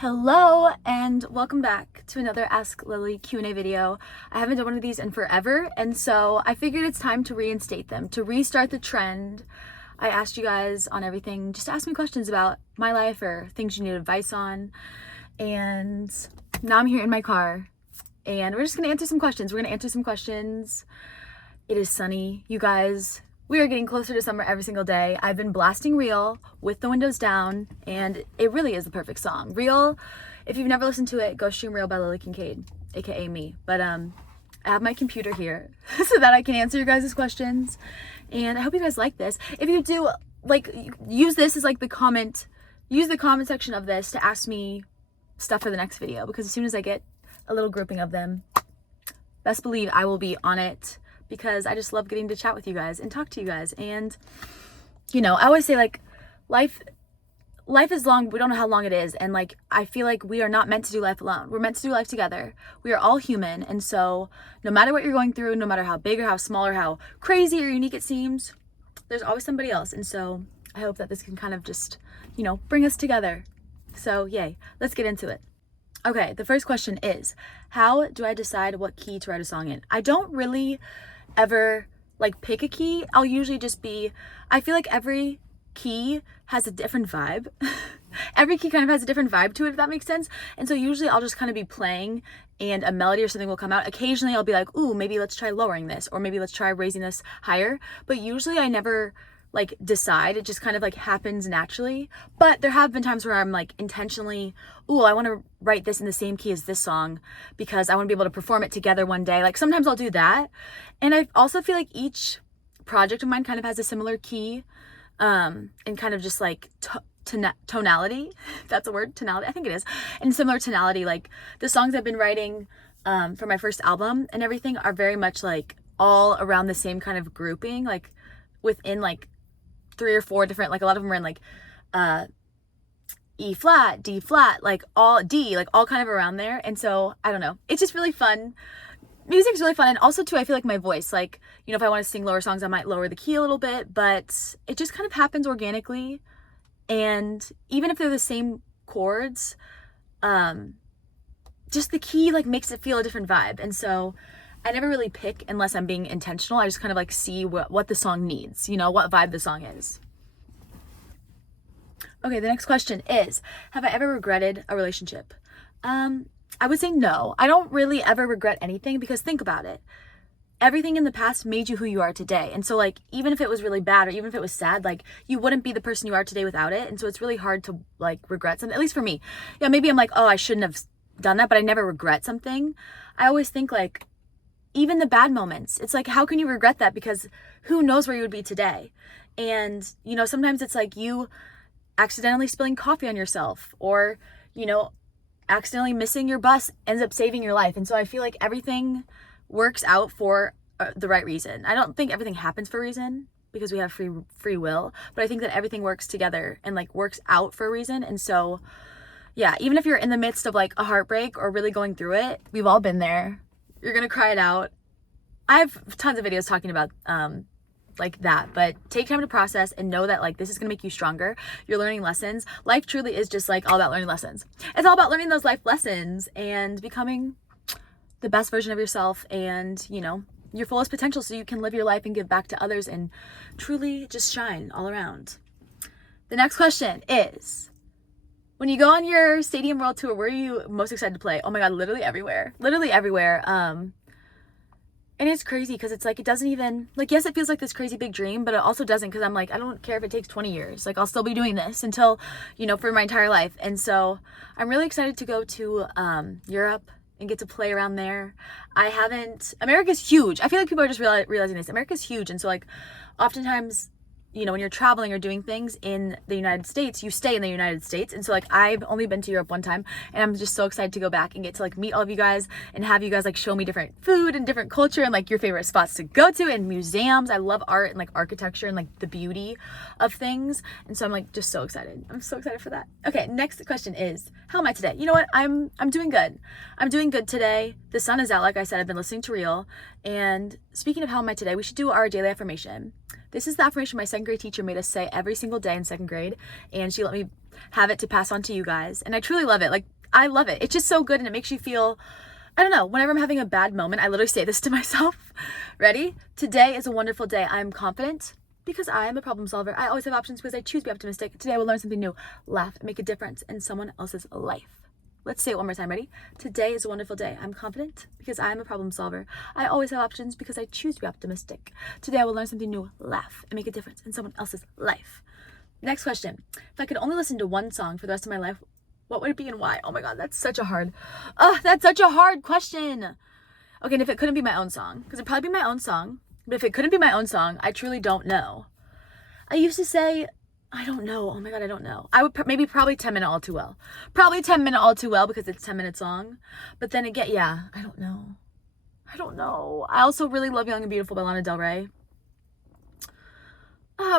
Hello and welcome back to another Ask Lily Q&A video. I haven't done one of these in forever, and so I figured it's time to reinstate them, to restart the trend. I asked you guys on everything just to ask me questions about my life or things you need advice on, and now I'm here in my car and we're just gonna answer some questions. It is sunny, you guys. We are getting closer to summer every single day. I've been blasting Real with the windows down, and it really is the perfect song. Real, if you've never listened to it, go stream Real by Lily Kincade, aka me. But I have my computer here so that I can answer your guys' questions, and I hope you guys like this. If you do, use this as use the comment section of this to ask me stuff for the next video, because as soon as I get a little grouping of them, best believe I will be on it, because I just love getting to chat with you guys and talk to you guys. And I always say, life is long. We don't know how long it is, and I feel like we are not meant to do life alone. We're meant to do life together. We are all human, and so no matter what you're going through, no matter how big or how small or how crazy or unique it seems, there's always somebody else. And so I hope that this can kind of just bring us together. So yay, let's get into it. Okay, the first question is, how do I decide what key to write a song in? I don't really ever pick a key. I'll usually just I feel like every key has a different vibe. Every key kind of has a different vibe to it, if that makes sense. And so usually I'll just kind of be playing and a melody or something will come out. Occasionally I'll be like, ooh, maybe let's try lowering this, or maybe let's try raising this higher. But usually I never decide. It just kind of happens naturally. But there have been times where I'm intentionally, ooh, I want to write this in the same key as this song because I want to be able to perform it together one day. Sometimes I'll do that. And I also feel like each project of mine kind of has a similar key, and kind of just tonality. That's a word, tonality, I think it is. And similar tonality. The songs I've been writing for my first album and everything are very much all around the same kind of grouping, within 3 or 4 different, a lot of them are in E flat, D flat, all D, all kind of around there. And so I don't know, it's just really fun. Music's really fun. And also too, I feel like my voice, if I want to sing lower songs, I might lower the key a little bit, but it just kind of happens organically. And even if they're the same chords, just the key makes it feel a different vibe. And so I never really pick unless I'm being intentional. I just kind of see what the song needs, what vibe the song is. Okay, the next question is, have I ever regretted a relationship? I would say no. I don't really ever regret anything, because think about it. Everything in the past made you who you are today. And so even if it was really bad or even if it was sad, you wouldn't be the person you are today without it. And so it's really hard to regret something, at least for me. Yeah, maybe I'm oh, I shouldn't have done that, but I never regret something. I always think even the bad moments, it's how can you regret that? Because who knows where you would be today? And, sometimes it's you accidentally spilling coffee on yourself, or, accidentally missing your bus ends up saving your life. And so I feel like everything works out for the right reason. I don't think everything happens for a reason, because we have free will, but I think that everything works together and works out for a reason. And so, yeah, even if you're in the midst of a heartbreak or really going through it, we've all been there. You're gonna cry it out. I have tons of videos talking about that, but take time to process and know that this is gonna make you stronger. You're learning lessons. Life truly is just all about learning lessons. It's all about learning those life lessons and becoming the best version of yourself, and your fullest potential, so you can live your life and give back to others and truly just shine all around. The next question is, when you go on your Stadium World Tour, where are you most excited to play? Oh my God, literally everywhere. Literally everywhere. And it's crazy because it's it doesn't even, yes, it feels like this crazy big dream, but it also doesn't, because I'm I don't care if it takes 20 years. I'll still be doing this until, for my entire life. And so I'm really excited to go to Europe and get to play around there. America's huge. I feel like people are just realizing this. America's huge. And so oftentimes, when you're traveling or doing things in the United States, you stay in the United States. And so I've only been to Europe one time, and I'm just so excited to go back and get to meet all of you guys and have you guys show me different food and different culture and your favorite spots to go to and museums. I love art and architecture and the beauty of things. And so I'm just so excited. I'm so excited for that. Okay, next question is, how am I today? You know what? I'm doing good. I'm doing good today. The sun is out. Like I said, I've been listening to Real. And speaking of how am I today, we should do our daily affirmation. This is the affirmation my second grade teacher made us say every single day in second grade, and she let me have it to pass on to you guys. And I truly love it. Like, I love it. It's just so good, and it makes you feel, I don't know, whenever I'm having a bad moment, I literally say this to myself. Ready? Today is a wonderful day. I am confident because I am a problem solver. I always have options because I choose to be optimistic. Today I will learn something new, laugh, and make a difference in someone else's life. Let's say it one more time. Ready? Today is a wonderful day. I'm confident because I am a problem solver. I always have options because I choose to be optimistic. Today I will learn something new, laugh, and make a difference in someone else's life. Next question. If I could only listen to one song for the rest of my life, what would it be and why? Oh my God, that's such a hard question. Okay, and if it couldn't be my own song, because it'd probably be my own song, but if it couldn't be my own song, I truly don't know. I used to say, I don't know. Oh my God, I don't know. I would probably 10 Minute All Too Well. Probably 10 Minute All Too Well because it's 10 minutes long. But then again, yeah, I don't know. I also really love Young and Beautiful by Lana Del Rey.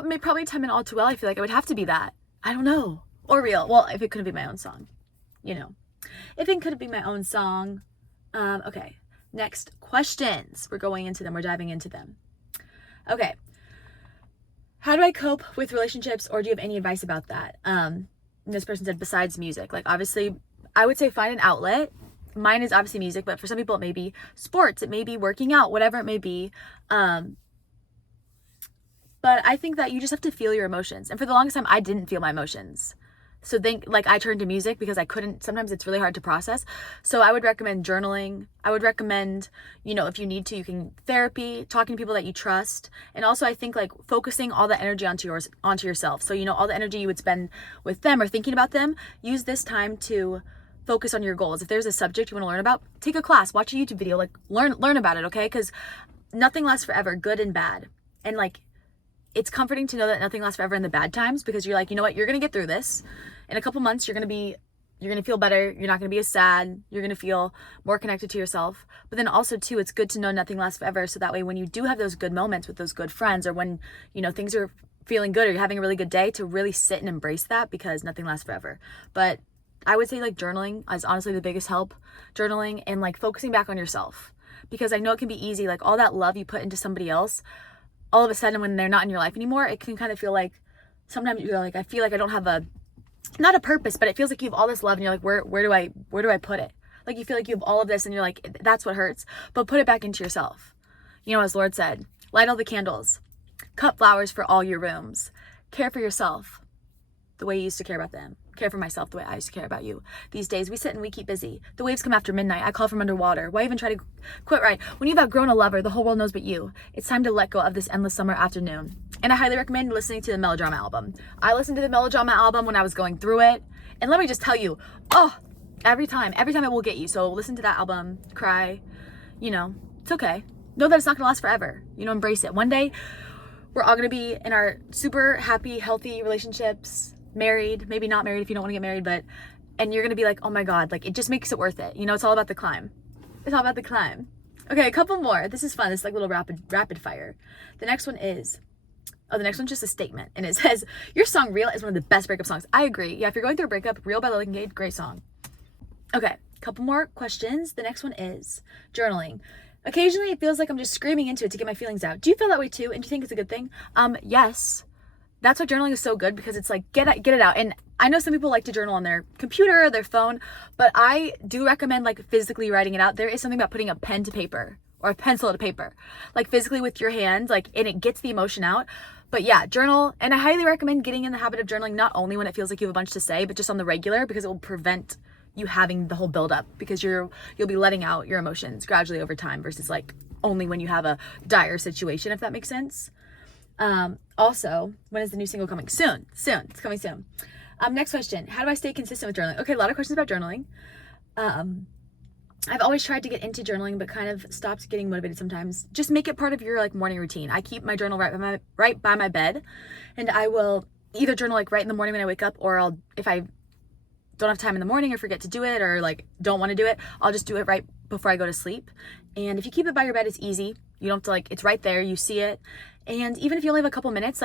Maybe probably 10 Minute All Too Well. I feel like it would have to be that. I don't know. Or Real. Well, if it couldn't be my own song, you know. If it couldn't be my own song. Okay. Next questions. We're going into them. We're diving into them. Okay. How do I cope with relationships, or do you have any advice about that? This person said, besides music. Like, obviously, I would say find an outlet. Mine is obviously music, but for some people it may be sports, it may be working out, whatever it may be. But I think that you just have to feel your emotions. And for the longest time, I didn't feel my emotions. So I turned to music because I couldn't, sometimes it's really hard to process. So I would recommend journaling. I would recommend, if you need to, you can therapy, talking to people that you trust. And also I think like focusing all the energy onto yourself. So, all the energy you would spend with them or thinking about them, use this time to focus on your goals. If there's a subject you want to learn about, take a class, watch a YouTube video, like learn about it. Okay. Because nothing lasts forever, good and bad. And it's comforting to know that nothing lasts forever in the bad times, because you're like, you know what, you're going to get through this. In a couple months, you're going to feel better. You're not going to be as sad. You're going to feel more connected to yourself. But then also too, it's good to know nothing lasts forever. So that way, when you do have those good moments with those good friends, or when, things are feeling good or you're having a really good day, to really sit and embrace that, because nothing lasts forever. But I would say journaling is honestly the biggest help. Journaling and focusing back on yourself, because I know it can be easy. All that love you put into somebody else, all of a sudden when they're not in your life anymore, it can kind of feel like sometimes you're like, I feel like I don't have not a purpose, but it feels like you have all this love and you're like, where do I put it? Like you feel like you have all of this and you're like, that's what hurts, but put it back into yourself. As Lord said, light all the candles, cut flowers for all your rooms, care for yourself the way you used to care about them. Care for myself the way I used to care about you. These days we sit and we keep busy. The waves come after midnight. I call from underwater. Why even try to quit right when you've outgrown a lover? The whole world knows but you. It's time to let go of this endless summer afternoon. And I highly recommend listening to the Melodrama album. I listened to the Melodrama album when I was going through it, and let me just tell you, every time it will get you. So listen to that album, cry, it's okay. Know that it's not gonna last forever. Embrace it. One day we're all gonna be in our super happy, healthy relationships, married, maybe not married if you don't want to get married, and you're gonna be like, oh my God, it just makes it worth it. It's all about the climb. It's all about the climb. Okay, a couple more. This is fun. This is little rapid fire. The next one's just a statement, and it says, your song Real is one of the best breakup songs. I agree. Yeah, if you're going through a breakup, Real by Kincade, great song. Okay, couple more questions. The next one is journaling. Occasionally it feels like I'm just screaming into it to get my feelings out. Do you feel that way too? And do you think it's a good thing? Yes. That's why journaling is so good, because it's get it out. And I know some people like to journal on their computer or their phone, but I do recommend physically writing it out. There is something about putting a pen to paper or a pencil to paper, physically with your hands, and it gets the emotion out. But yeah, journal. And I highly recommend getting in the habit of journaling, not only when it feels like you have a bunch to say, but just on the regular, because it will prevent you having the whole buildup, because you'll be letting out your emotions gradually over time, versus only when you have a dire situation, if that makes sense. Also, when is the new single coming? Soon. It's coming soon. Next question. How do I stay consistent with journaling? Okay, a lot of questions about journaling. I've always tried to get into journaling, but kind of stopped getting motivated sometimes. Just make it part of your morning routine. I keep my journal right by my bed, and I will either journal right in the morning when I wake up, or if I don't have time in the morning or forget to do it, or don't want to do it, I'll just do it right before I go to sleep. And if you keep it by your bed, it's easy. You don't have to it's right there, you see it. And even if you only have a couple minutes,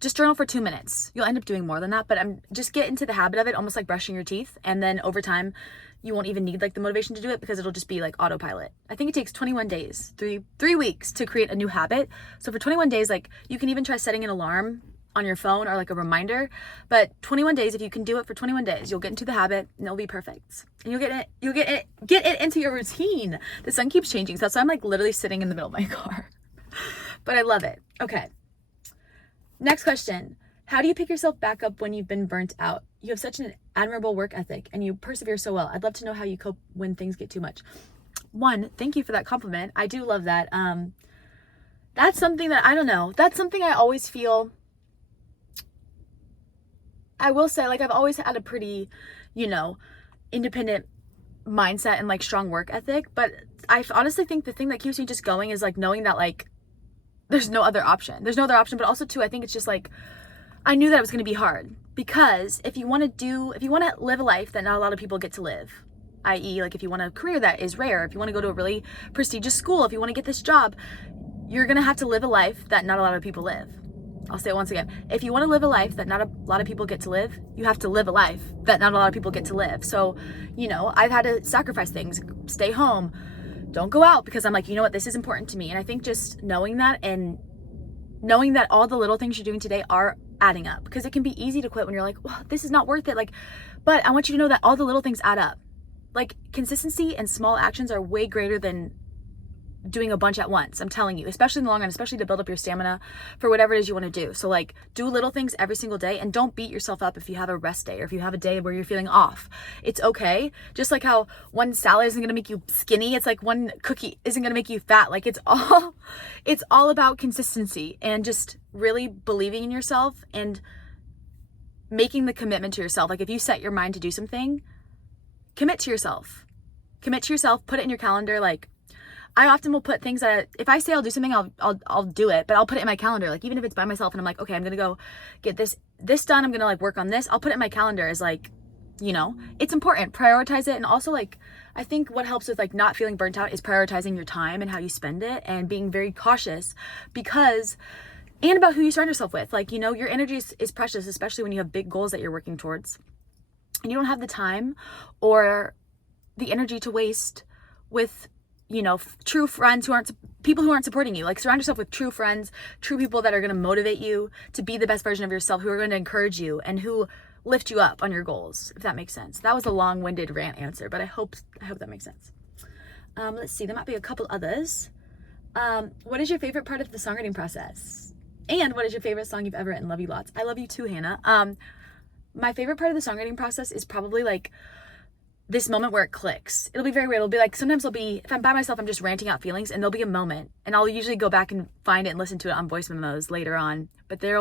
just journal for 2 minutes. You'll end up doing more than that, but just get into the habit of it, almost like brushing your teeth. And then over time, you won't even need the motivation to do it, because it'll just be autopilot. I think it takes 21 days, three weeks to create a new habit. So for 21 days, you can even try setting an alarm on your phone or like a reminder. But 21 days, if you can do it for 21 days, you'll get into the habit and it'll be perfect. And you'll get it into your routine. The sun keeps changing. So that's why I'm like literally sitting in the middle of my car. But I love it. Okay. Next question. How do you pick yourself back up when you've been burnt out? You have such an admirable work ethic and you persevere so well. I'd love to know how you cope when things get too much. One, thank you for that compliment. I do love that. That's something that, I don't know. That's something I always feel, I will say, like, I've always had a pretty, independent mindset and like strong work ethic. But I honestly think the thing that keeps me just going is like knowing that like there's no other option. There's no other option. But also too, I think it's just like, I knew that it was going to be hard, because if you want to live a life that not a lot of people get to live, i.e. like if you want a career that is rare, if you want to go to a really prestigious school, if you want to get this job, you're going to have to live a life that not a lot of people live. I'll say it once again. If you want to live a life that not a lot of people get to live, you have to live a life that not a lot of people get to live. So, I've had to sacrifice things, stay home, don't go out, because I'm like, you know what, this is important to me. And I think just knowing that and knowing that all the little things you're doing today are adding up, because it can be easy to quit when you're like, well, this is not worth it. Like, but I want you to know that all the little things add up. Like, consistency and small actions are way greater than doing a bunch at once. I'm telling you, especially in the long run, especially to build up your stamina for whatever it is you want to do. So like, do little things every single day, and don't beat yourself up if you have a rest day or if you have a day where you're feeling off. It's okay. Just like how one salad isn't going to make you skinny, it's like one cookie isn't going to make you fat. Like, it's all about consistency and just really believing in yourself and making the commitment to yourself. Like, if you set your mind to do something, commit to yourself, put it in your calendar. Like, I often will put things that if I say I'll do something, I'll do it, but I'll put it in my calendar. Like, even if it's by myself and I'm like, okay, I'm going to go get this done. I'm going to like work on this. I'll put it in my calendar as like, it's important. Prioritize it. And also, like, I think what helps with like not feeling burnt out is prioritizing your time and how you spend it, and being very cautious and about who you surround yourself with. Like, your energy is precious, especially when you have big goals that you're working towards and you don't have the time or the energy to waste with true friends people who aren't supporting you. Like, surround yourself with true friends, true people that are going to motivate you to be the best version of yourself, who are going to encourage you and who lift you up on your goals, if that makes sense. That was a long-winded rant answer, but I hope that makes sense. Let's see, there might be a couple others. What is your favorite part of the songwriting process? And what is your favorite song you've ever written? Love you lots. I love you too, Hannah. My favorite part of the songwriting process is probably like this moment where it clicks. It'll be very weird. It'll be like, sometimes if I'm by myself, I'm just ranting out feelings, and there'll be a moment, and I'll usually go back and find it and listen to it on voice memos later on. But there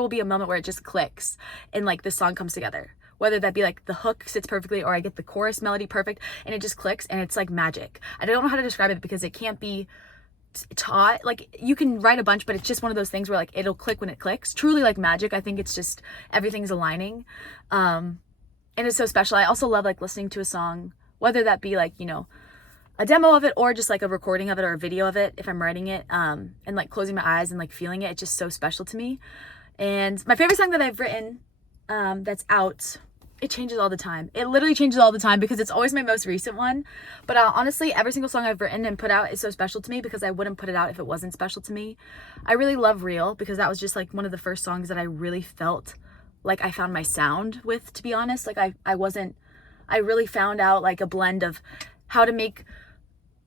will be a moment where it just clicks and like the song comes together. Whether that be like the hook sits perfectly, or I get the chorus melody perfect and it just clicks, and it's like magic. I don't know how to describe it because it can't be taught. Like, you can write a bunch, but it's just one of those things where like it'll click when it clicks. Truly like magic. I think it's just everything's aligning. And it's so special. I also love like listening to a song, whether that be like, a demo of it or just like a recording of it or a video of it if I'm writing it, and like closing my eyes and like feeling it. It's just so special to me. And my favorite song that I've written, that's out, it changes all the time. It literally changes all the time because it's always my most recent one. But honestly, every single song I've written and put out is so special to me because I wouldn't put it out if it wasn't special to me. I really love Real because that was just like one of the first songs that I really felt like I found my sound with, to be honest. Like, I really found out like a blend of how to make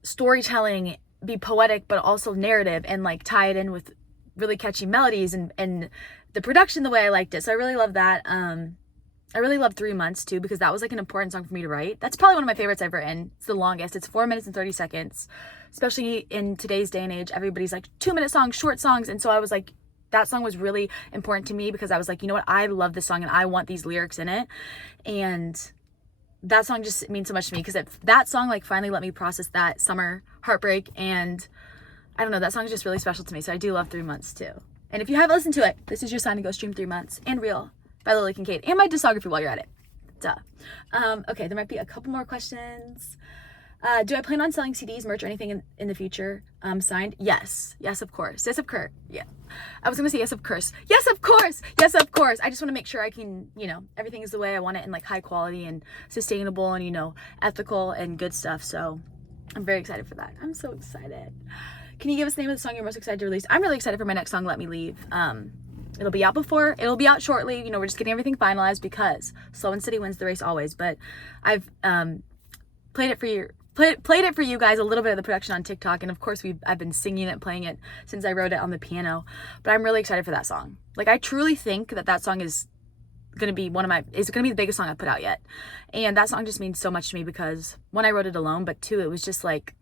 storytelling be poetic but also narrative, and like tie it in with really catchy melodies and the production the way I liked it. So I really love that. I really love 3 Months too, because that was like an important song for me to write. That's probably one of my favorites I've written. It's the longest. It's 4 minutes and 30 seconds, especially in today's day and age. Everybody's like 2-minute songs, short songs. And so I was like, that song was really important to me because I was like, you know what? I love this song and I want these lyrics in it. And that song just means so much to me because that song like finally let me process that summer heartbreak. And I don't know, that song is just really special to me. So I do love 3 Months too. And if you haven't listened to it, this is your sign to go stream 3 Months and Real by Lily Kincade, and my discography while you're at it. Duh. Okay, there might be a couple more questions. Do I plan on selling CDs, merch, or anything in the future? Signed? Yes, of course. Yes, of course. Yeah. I was gonna say yes, of course. Yes, of course. Yes, of course. I just want to make sure I can, everything is the way I want it, and like high quality and sustainable and, ethical and good stuff. So I'm very excited for that. I'm so excited. Can you give us the name of the song you're most excited to release? I'm really excited for my next song, Let Me Leave. It'll be out shortly. You know, we're just getting everything finalized because slow and steady wins the race always. But I've played it for you guys, a little bit of the production on TikTok, and of course I've been singing it, playing it since I wrote it on the piano. But I'm really excited for that song. Like, I truly think that song is gonna be the biggest song I've put out yet. And that song just means so much to me because one, I wrote it alone, but two, it was just like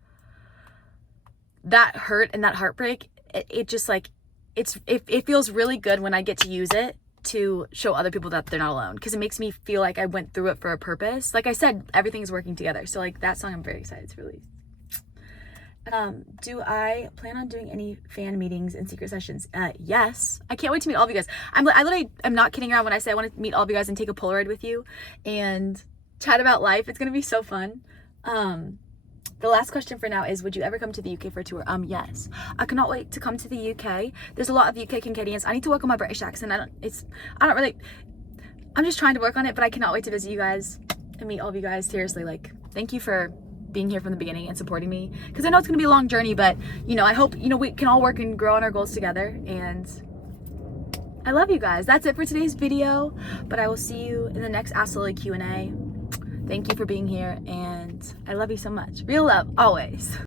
that hurt and that heartbreak. It just like it feels really good when I get to use it to show other people that they're not alone, because it makes me feel like I went through it for a purpose. Like I said, everything's working together. So like that song, I'm very excited to release. Do I plan on doing any fan meetings and secret sessions? Yes. I can't wait to meet all of you guys. I literally am not kidding around when I say I want to meet all of you guys and take a Polaroid with you and chat about life. It's gonna be so fun. The last question for now is, would you ever come to the UK for a tour? Yes. I cannot wait to come to the UK. There's a lot of UK Kincadians. I need to work on my British accent. I'm just trying to work on it, but I cannot wait to visit you guys and meet all of you guys. Seriously, like, thank you for being here from the beginning and supporting me, because I know it's going to be a long journey, but you know, I hope, you know, we can all work and grow on our goals together. And I love you guys. That's it for today's video, but I will see you in the next Ask Lily Q&A. Thank you for being here, and I love you so much. Real love, always.